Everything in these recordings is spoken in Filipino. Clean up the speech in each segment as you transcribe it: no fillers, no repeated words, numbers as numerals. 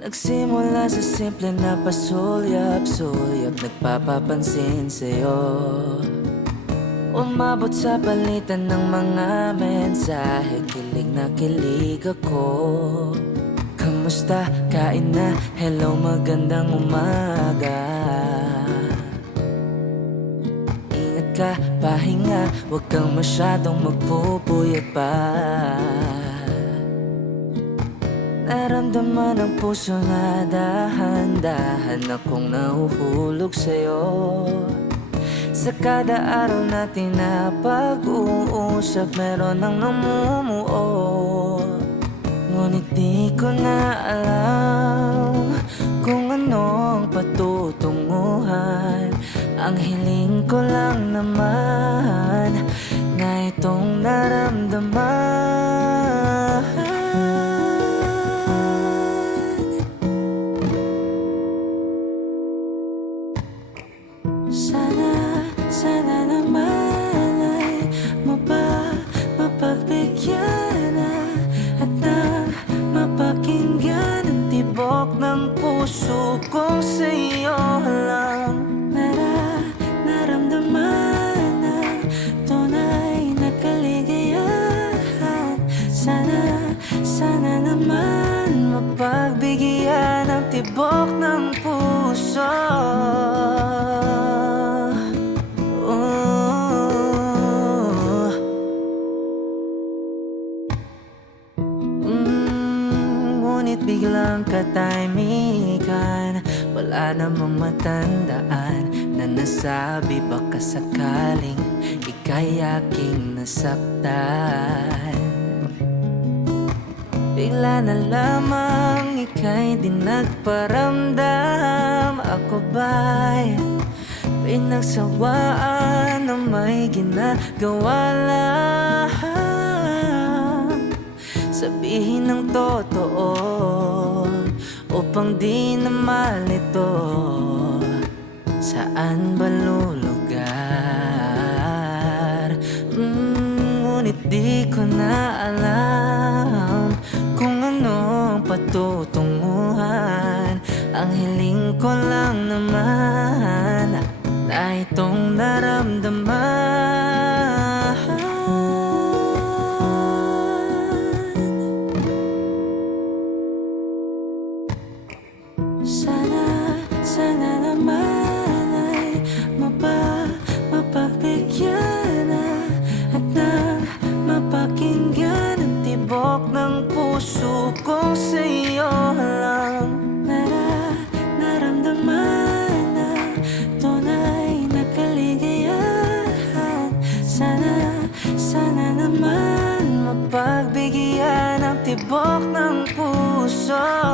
Nagsimula sa simple na pasulyap-sulyap, nagpapapansin sa'yo. Umabot sa palitan ng mga mensahe, kilig na kilig ako. Kamusta? Kain na? Hello, magandang umaga. Ingat ka, pahinga, huwag kang masyadong magpupuyat pa. Naramdaman ng puso na dahan-dahan akong nahuhulog sa'yo. Sa kada araw natin na pag-uusap, meron nang namumuo. Ngunit di ko na alam kung ano ang patutunguhan. Ang hiling ko lang naman na itong naramdaman. Sana naman ay mapagbigyan na at nang mapakinggan ang tibok ng puso kong sa'yo lang naramdaman ng tunay na kaligayahan. Sana naman mapagbigyan ang tibok ng puso. Ngunit biglang katahimikan, wala namang matandaan na nasabi baka sakaling ika'y aking nasaktan. Bigla na lamang ika'y di nagparamdam. Ako ba'y pinagsawaan na may ginagawa lang? Sabihin ng totoo upang di na malito. Saan ba lulugar? Ngunit di ko na alam kung ano ang patutunguhan. Ang hiling ko lang naman na itong naramdaman. Sana naman ay mapagbigyan na at nang mapakinggan ang tibok ng puso kong sa'yo lang naramdaman na tunay na kaligayahan. Sana naman mapagbigyan ang tibok ng puso.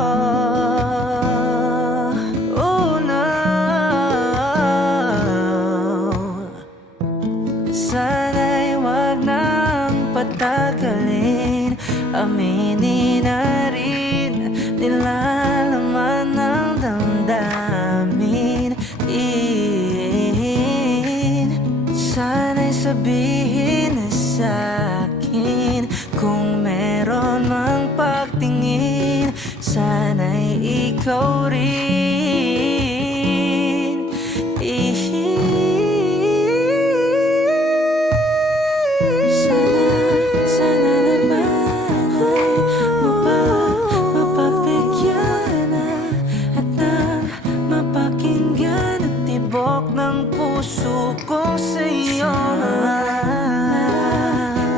Sana'y wag nang patagalin, aminin na rin nilalaman ng damdamin. Sana'y sabihin na sa'kin kung meron mang pagtingin. Sana'y ikaw rin. Ng puso ko sa'yo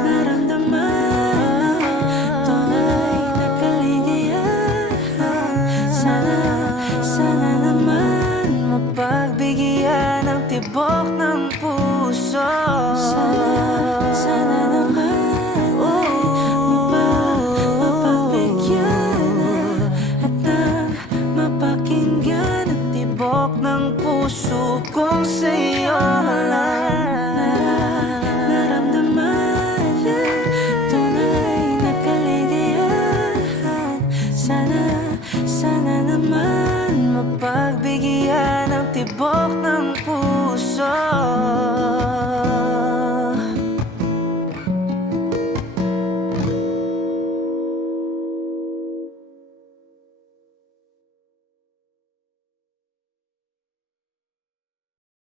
naramdaman tunay na kaligayahan. Sana naman mapagbigyan ang tibok ng puso. Sana naman mapagbigyan at nang mapakinggan ang tibok ng puso kong sa'yo naramdaman tunay na kaligayahan. Sana naman mapagbigyan ang tibok ng puso.